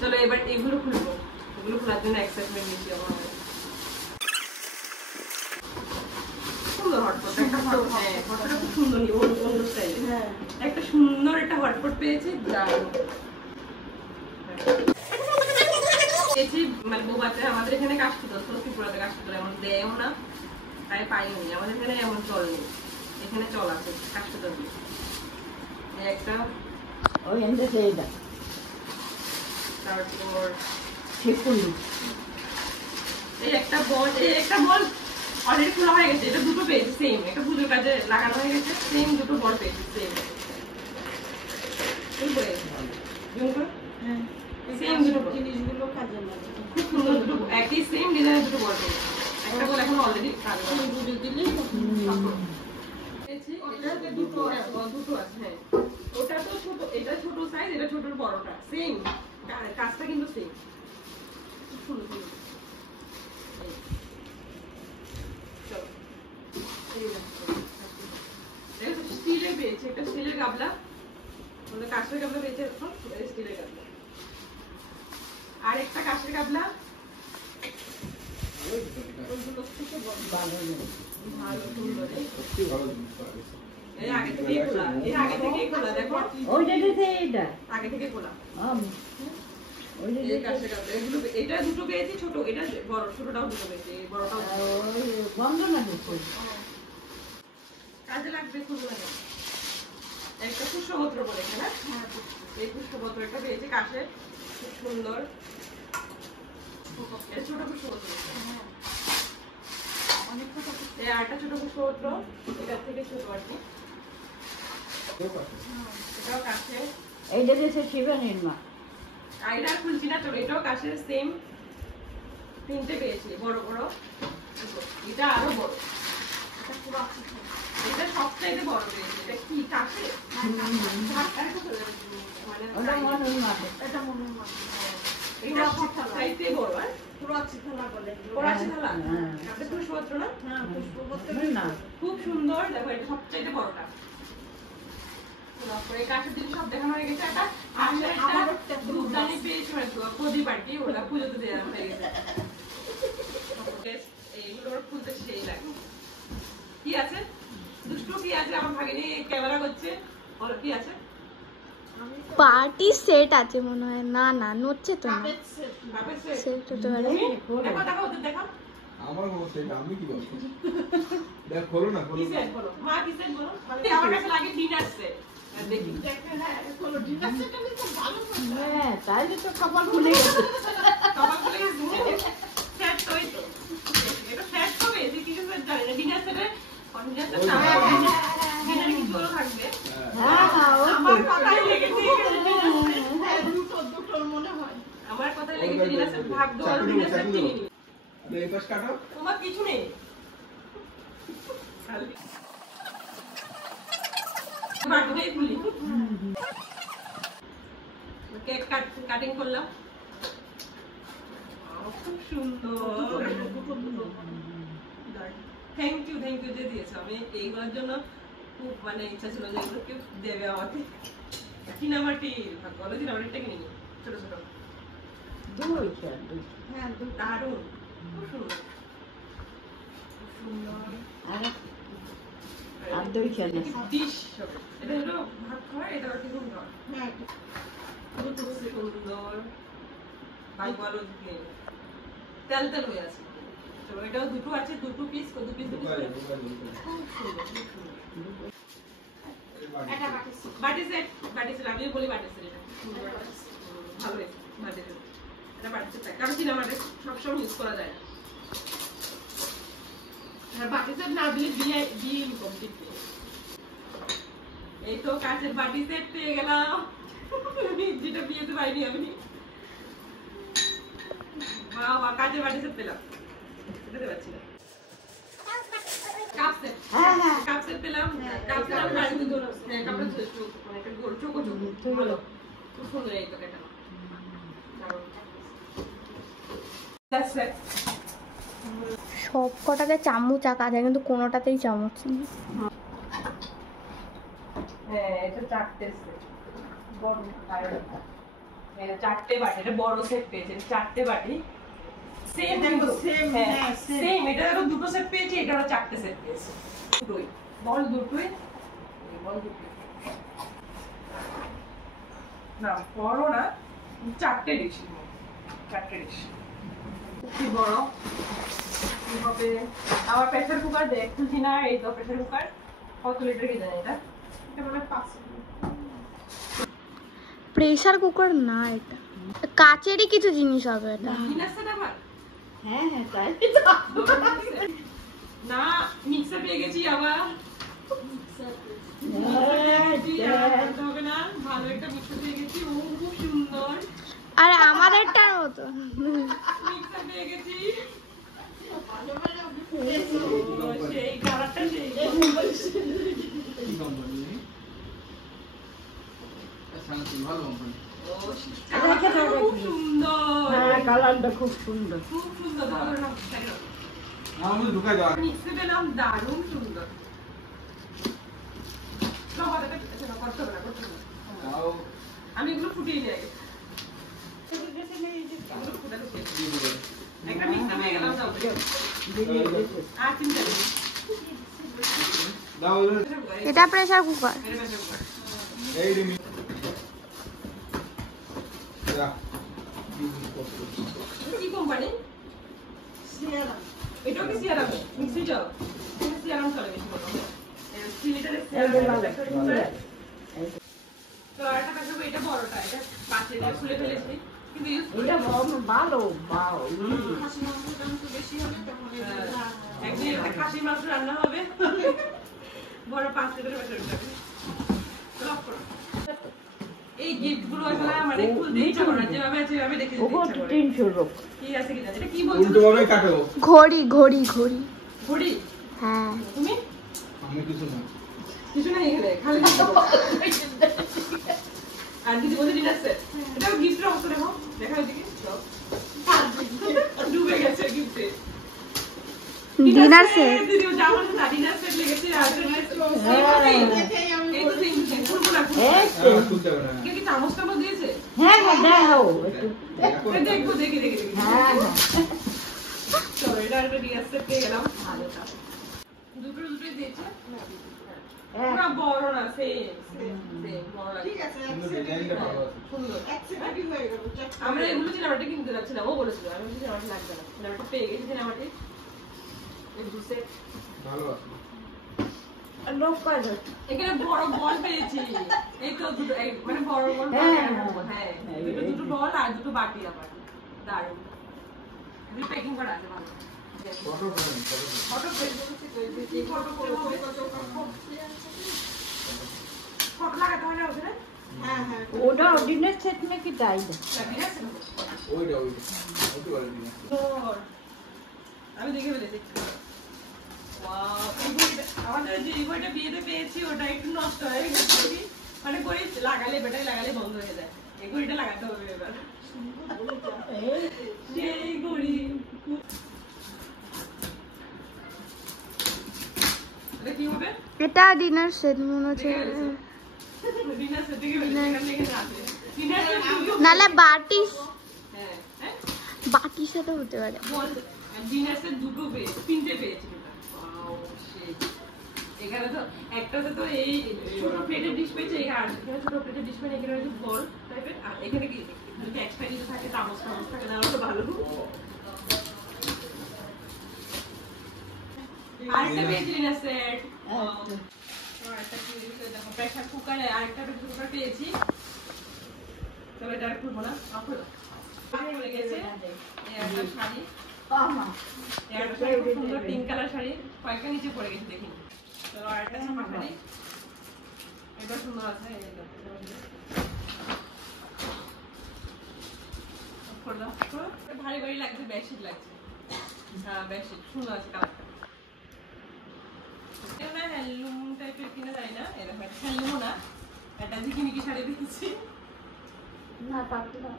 চলো এবার এগুলো খুলবো, এগুলো খোলার জন্য এক্সাইটমেন্ট বেশি আমার। সুন্দর হটপট, একটা হটপটটা খুব সুন্দর, অন্য স্টাইলে। হ্যাঁ, একটা সুন্দর একটা হটপট পেয়েছি, পেয়েছি মানে বোবাতে। আমাদের এখানে কাশফুল, ত্রিপুরাতে কাশফুল এমন দেয়ও না, তাই পাইনি। আমাদের এখানে এমন চল নেই, এখানে চল আছে কাশফুল। একটা ওই এন্ডে এইটা, তারপর ছিপুলি, এই একটা বল, অলরেডি খোলা হয়ে গেছে। এটা দুটো পেয়েছি সেম, একটা পুজোর কাজে লাগানো হয়ে গেছে, সেম দুটো বল পেয়েছি সেম। সেম দুটো জিনিসগুলো কাজে লাগে, খুব সুন্দর দুটো, একই সেম ডিজাইনের দুটো বল পেয়েছি। একটা বল এখন অলরেডি কাজ পুজো দিলেই দুটো আছে। হ্যাঁ, ওটা তো ছোট, এটা ছোট সাইজ, এটা ছোট বড়টা সেম, কাজটা কিন্তু সেম। খুব সুন্দর। স্টিলের পেয়েছি, একটা স্টিলের গাবলা, কাঁচের গাবলা পেয়েছে, স্টিলের গাবলা। আর একটা কাঁচের গাবলা, আগে থেকেই খোলা, দেখো আগে থেকে খোলা। এটা দুটো পেয়েছি ছোট, এটা বড়, ছোটটাও দুটো পেয়েছি, বড়টাও কাজে লাগবে, খুব লাগে। একটা পুষ্পপত্র বলেছে না, এই পুষ্পপত্রটা পেয়েছি কাশের, খুব সুন্দর ছোট পুষ্পপত্র। এই আরেকটা ছোট পুষ্পপত্র, এটার থেকে ছোট আর কি, এটাও কাছে। এইটা দিয়েছে শিবানীর মা। আইডা খুলছি না, চলো এটাও কাছে সেম, তিনটে পেয়েছি বড় বড়। এটা আরো বড়, এটা সবচাইতে বড় পেয়েছি। এটা কি কাছে, এটা সবচাইতে বড়। খুব সুন্দর, দেখো এটা সবচাইতে বড়টা। কাঠের জিনিস সব দেখানো হয়ে গেছে। একটা দুধদানি পেয়েছি প্রদীপ আর কি, ওটা পুজোতে দেওয়া হয়ে গেছে। এইগুলো আমার খুলতে সেই লাগে। কি আছে দুষ্টু, কি আছে? আমার ভাগিনী ক্যামেরা করছে, বলো কি আছে? পার্টি সেট আছে মনে হয়। না না, নড়ছে তো না, সেট হতে পারে। দেখো দেখো ওদের দেখো। আমার কোনো সেট, আমি কি বলবো? দেখ খোলো না, খোলো। কি সেট বলো মা, কি সেট বলো? আমার কাছে লাগে ডিনার সেট। দেখি হ্যাঁ, খোলো ডিনার সেট। আমি তো ভালো হ্যাঁ, তাইলে তো কপাল খুলে গেছে। কপাল খুলে গেছে। সেট তোই তো, এটা সেট তো বেশি কিছু সেট জানি না। ডিনার সেটে ডিনার সেট না, ডিনারে কি করে থাকবে? হ্যাঁ হ্যাঁ, আমার কথাই লেগেছে, দুটোর মনে হয় আমার কথাই লেগেছে। ডিনার সেট ভাগ দাও, আর ডিনার সেট কিনে নি। আরে এই পাশ কাটো, তোমার কিছু নেই। বাটুই খুলি, কেক কাটিং করলাম, খুব সুন্দর। থ্যাংক ইউ যে দিয়েছো। আমি এইগুলোর জন্য খুব মানে ইচ্ছা ছিল যে এগুলো কেউ দেবে আমাকে। চিনামাটির বলো, চিনামাটিরটা কিনে নি, ছোট ছোট। হ্যাঁ, দারুণ, খুব সুন্দর, খুব সুন্দর। আর দই খেলে ডিশ হবে, এটা হলো ভাত খাওয়া, এটা আর কি সুন্দর। হ্যাঁ, খুব সুন্দর। ভাই বলো তেল তেল হয়ে আছে। তো এটাও দুটো আছে, দুটো পিস, দু পিস খুব সুন্দর, খুব সুন্দর। বাটি সেট, আমি বলি বাটি সেট, এটা ভালো হয়েছে বাটি সেট। এটা বাটি সেট, কারণ সিনেমাতে সবসময় ইউজ করা যায় না। আর বাটি সেট না দিলে বিয়ে কমপ্লিট। এই তো কাঁচের বাটি সেট পেয়ে গেলাম, যেটা বিয়েতে পাইনি আমি। বাবা, কাঁচের বাটি সেট পেলাম, এটাতে পাচ্ছি না। কাপ সেট, কাপ সেট পেলাম, কাপ সেট আমি বাড়িতে ধরে, হ্যাঁ কাপড় ছোট, মানে একটা গোল চোখো চোখো, ভালো, খুব সুন্দর। এই তো এটা সব কটাতে চামচ আঁকা আছে, কিন্তু কোনোটাতেই চামচ নেই। হ্যাঁ, এটা চারটে সেট বড়। চারটে বাটি, এটা বড় সেট পেয়েছেন, চারটে বাটি সেম সেম সেম। এটা আরো দুটো সেট পেয়েছি, এটা আরো চারটে সেট পেয়েছি। দুটোই বল, দুটোই বল, দুটোই না বড় না, চারটে ডিশ, চারটে ডিশ কি বড় হবে। আমার প্রেসার কুকার দেখছি না, এই তো প্রেসার কুকার কত লিটার কি জানি, এটা এটা মানে 5 প্রেসার কুকার না, এটা কাচেরই কিছু জিনিস হবে এটা। হ্যাঁ হ্যাঁ তাই না মিক্সার পেয়ে গেছি আবার, হবে না, ভালো একটা মিক্সার পেয়ে গেছি, ও খুব সুন্দর। আর আমাদেরটার মতো মিক্সার পেয়ে গেছি, সেই কালারটা সেই কি কোম্পানি? শান্তি ভালো কোম্পানি। খুব সুন্দর, হ্যাঁ কালারটা খুব সুন্দর। খুব সুন্দর। আমাদের ঢুকাই দাও। মিক্সি পেলাম, দারুণ সুন্দর। আমি এগুলো ফুটিয়ে যাই, একটা মিক্সার পেয়ে গেলাম। আর চিন্তা নেই, দাও এটা প্রেসার কুকার। এই রে যা কি কোম্পানি? এটাও কি সিয়ারাম? মিক্সিটাও সিয়ারাম চলে বেশি বড়। 3 লিটারের সিয়ারাম। তো আরেকটা কাজ হবে, এটা বড়টা, এটা 5 লিটার খুলে ফেলেছি, কিন্তু এটা ভালো ভালো খাসি মাংসের দাম তো বেশি হবে, তখন একদিন একটা খাসির মাংস রান্না হবে, বড় 5 লিটারের প্রেসার কুকার। লক করো। এই গিফটগুলো আসলে মানে খুলতে ইচ্ছা করে না, যেভাবে আছে সেভাবে দেখে দিতে ইচ্ছা করে। 300 রূপ কি আছে কি জানি, এটা কি বলছো? উল্টো ভাবে কাটো। ঘড়ি ঘড়ি ঘড়ি। ঘড়ি? হ্যাঁ তুমি আমি কিছু না। কিছু না এখানে খালি আর দিদি বলতে ডিনার সেট, এটা গিফটের অংশ দেখো, দেখা ওইদিকে ডুবে গেছে গিফটে। Dinner set. দিদিও জানো না, ডিনার সেট লেগেছে আর এই তো সিং খুলবো না, খুলতে হবে না। কে কি চামচ টামচ দিয়েছে? হ্যাঁ হ্যাঁ দাও একটু দেখবো, দেখি দেখি দেখি। হ্যাঁ হ্যাঁ চলো এটা একটা ডিনার সেট পেয়ে গেলাম। ভালোটা দুটোই দিয়েছে না, বড় না, সেম বড় লাগে। ঠিক আছে, কিন্তু ডিজাইনটা ভালো আছে। সুন্দর একসাথে হয়ে গেল। আমরা এগুলো সিনেমাটা কিনতে যাচ্ছিলাম, ও বলেছিল আমি বলছি সিনেমাটা লাগবে না, সিনেমাটা পেয়ে গেছি, সিনেমাটি এই দুসে ভালো আছে। লোক কয় এখানে বড় বল পেয়েছি, এই তো দুটো, মানে বড় বল। হ্যাঁ, হ্যাঁ দুটো বল আর দুটো বাটি, আবার দারুণ প্যাকিং করা আছে ভালো। ফটো ফ্রেম, ফটো লাগাতে হয় না ওখানে? হ্যাঁ হ্যাঁ ওটা অর্ডিনারি সেট নাকি তাই ওইটা ওইটা বলে দিন। আমি দেখে ফেলেছি। আমাদের যে বইটা বিয়েতে পেয়েছি ওটা একটু নষ্ট হয়ে গেছে, মানে করে লাগালে বেটাই লাগালে বন্ধ হয়ে যায়, এই ঘড়িটা লাগাতে হবে এবার। সেই ঘড়ি এটা কি হবে? এটা ডিনার সেট মনে হচ্ছে, ডিনার সেট থেকে এখান থেকে আসে ডিনার সেট। নালে বাটি, হ্যাঁ হ্যাঁ বাটি সাথে হতে পারে। বল ডিনার সেট দুটো পেয়েছি, তিনটে পেয়েছি। এখানে তো একটাতে তো এই ছোট প্লেটের ডিশ পেয়েছে, এখানে ছোট প্লেটের ডিশ পেয়ে, এখানে হচ্ছে বল টাইপের, আর এখানে কি দুটো এক্সট্রা কিছু থাকে, চামচ টামচ থাকে, না তো ভালো। আরেকটা পেয়েছি ডিনার সেট, আরেকটা কি দেখো প্রেসার কুকারে, আরেকটা প্রেসার কুকার পেয়েছি। তবে এটা আর খুলবো না, খুলো পড়ে গেছে। একটা শাড়ি, একটা শাড়ি খুব সুন্দর পিঙ্ক কালার শাড়ি, কয়েকটা নিচে পড়ে গেছে দেখি। তো আরেকটা ছাপা শাড়ি, এটা সুন্দর আছে। ভারী ভারী লাগছে, বেডশিট লাগছে। হ্যাঁ বেডশিট সুন্দর আছে কালারটা। এটা হ্যান্ডলুম টাইপের কিনা যায় না, এরকম একটা হ্যান্ডলুম না, একটা ঝিকিমিকি শাড়ি দেখেছি। না পারতো না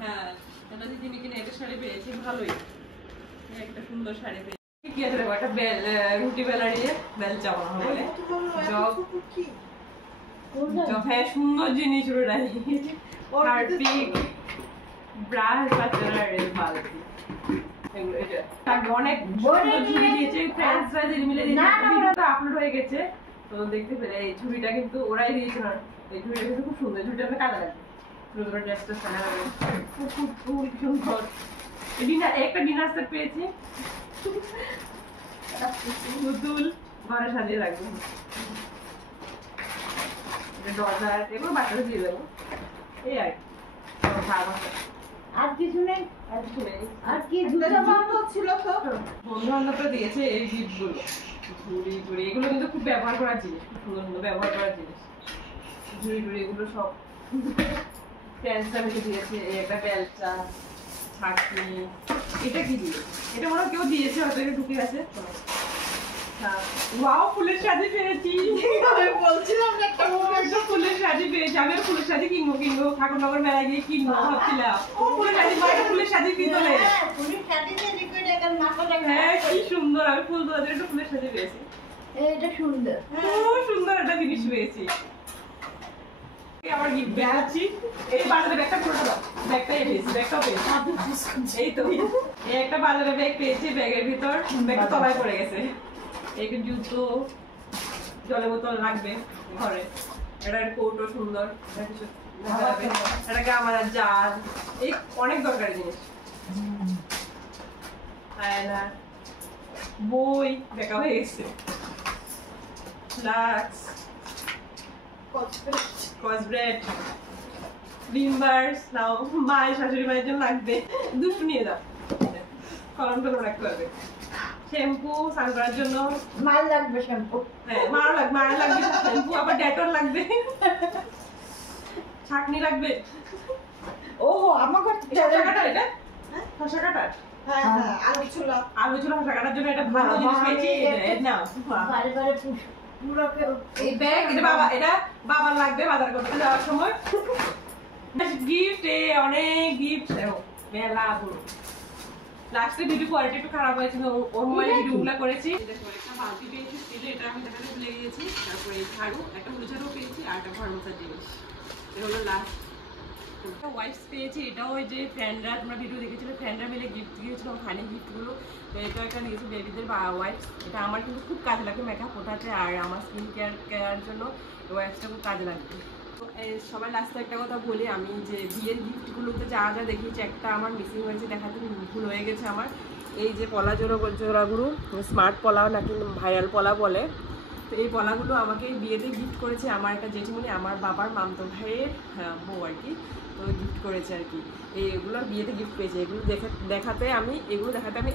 হ্যাঁ এটা ঝিকিমিকি নেটের শাড়ি পেয়েছি, ভালোই একটা সুন্দর শাড়ি পেয়েছি। কি আছে দেখো, একটা বেল, রুটি বেলা দিয়ে বেল চাওয়ানো বলে জগ, হ্যাঁ সুন্দর জিনিস ওটাই হারপিক ব্রাশ বাচ্চারা বালতি এগুলো এটা তাকে অনেক সুন্দর ঝুড়ি দিয়েছে ফ্রেন্ডসরা মিলে দিয়েছে আপলোড হয়ে গেছে তো দেখতে পেলে এই ঝুড়িটা কিন্তু ওরাই দিয়েছে না এই ঝুড়িটা কিন্তু খুব সুন্দর ঝুড়িটা আমরা কাজে লাগবে সুন্দর ড্রেসটা সারা হবে খুব সুন্দর একটা ডিনার সেট পেয়েছি পুতুল ঘরে সাজিয়ে রাখবো ডজার এগুলো বাচ্চাদের দিয়ে দেবো এই আর আর কিছু নেই আর কিছু নেই আর কি দুটো বান্ধব ছিল তো বন্ধু বান্ধবরা দিয়েছে এই গিফট গুলো ঝুড়ি টুড়ি এগুলো কিন্তু খুব ব্যবহার করার জিনিস খুব সুন্দর সুন্দর ব্যবহার করার জিনিস ঝুড়ি টুড়ি এগুলো সব ফ্রেন্ডসরা মিলে দিয়েছে এই একটা বেলচা ছাঁকনি এটা কি দিয়েছে এটা মনে হয় কেউ দিয়েছে হয়তো এটা ঢুকে আছে ওয়াও ফুলের শাড়ি পেয়েছি আমি বলছিলাম একটা ফুলের শাড়ি পেয়েছি আমি ফুলের শাড়ি কিনবো ঠাকুরনগর মেলায় গিয়ে কিনবো ভাবছিলাম ফুলের শাড়ি মায়ের ফুলের শাড়ি কিনলে হ্যাঁ কি সুন্দর আমি ফুল তোলা একটা ফুলের শাড়ি পেয়েছি এটা সুন্দর খুব সুন্দর একটা জিনিস পেয়েছি আমার গিফট পেয়েছি এই বাজারে ব্যাগটা পুরোটা দাও ব্যাগটা পেয়েছি ব্যাগটাও পেয়েছি এই তো এই একটা বাজারে ব্যাগ পেয়েছি ব্যাগের ভিতর ব্যাগটা তলায় পড়ে গেছে এই জুতো জলের বোতল লাগবে ঘরে এটা কৌটো সুন্দর এটা গামার জার এই অনেক দরকারি জিনিস আয়না বই দেখা হয়ে গেছে ফ্লাক্স কসব্রেড বিম্বার্স নাও মায়ের শাশুড়ি মায়ের জন্য লাগবে দুটো নিয়ে যাও কলম টলম রাখতে পারবে শ্যাম্পু স্নান করার জন্য মাল লাগবে শ্যাম্পু হ্যাঁ মায়ের লাগবে শ্যাম্পু আবার ডেটল লাগবে ছাকনি লাগবে ও আমার শসা কাটা এটা শসা কাটা আলু ছোলা শসা কাটার জন্য এটা ভালো জিনিস পেয়েছি নাও বারে বারে পুরোকে এই ব্যাগ এটা বাবার লাগবে বাজার করতে যাওয়ার সময় গিফট অনেক গিফট মেলা পুরো লাস্টে ভিডিও কোয়ালিটি একটু খারাপ হয়েছিল ওর মোবাইলে ভিডিওগুলো করেছি দেখো একটা বালতি পেয়েছি স্টিলে এটা আমি দেখাতে ভুলে গিয়েছি তারপরে এই ঝাড়ু একটা হুল ঝাড়ু পেয়েছি আর একটা ঘর মোছার জিনিস এটা হলো লাস্ট ওয়াইপস পেয়েছি এটাও ওই যে ফ্রেন্ডরা তোমরা ভিডিও দেখেছিলে ফ্রেন্ডরা মিলে গিফট দিয়েছিল ফানি গিফটগুলো তো এটাও একটা নিয়েছি বেবিদের বা ওয়াইপস এটা আমার কিন্তু খুব কাজে লাগে মেকআপ ওঠাতে আর আমার স্কিন কেয়ার জন্য ওয়াইপসটা খুব কাজে লাগবে তো সবাই লাস্টে একটা কথা বলি আমি যে বিয়ের গিফটগুলোতে যা যা দেখিয়েছি একটা আমার মিসিং হয়েছে দেখাতে ভুল হয়ে গেছে আমার এই যে পলা জোড়াগুলো স্মার্ট পলা নাকি ভাইরাল পলা বলে তো এই পলাগুলো আমাকে বিয়েতে গিফট করেছে আমার একটা জেঠিমণি আমার বাবার মামতো ভাইয়ের বউ আর কি তো গিফট করেছে আর কি এইগুলো বিয়েতে গিফট পেয়েছে এগুলো দেখাতে আমি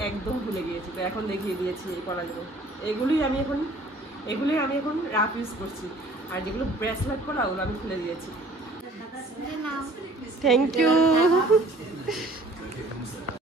একদম ভুলে গিয়েছি তো এখন দেখিয়ে দিয়েছি এই পলাগুলো এগুলোই আমি এখন রাফ ইউজ করছি আর যেগুলো ব্রেসলেট পলা ওগুলো আমি খুলে দিয়েছি থ্যাংক ইউ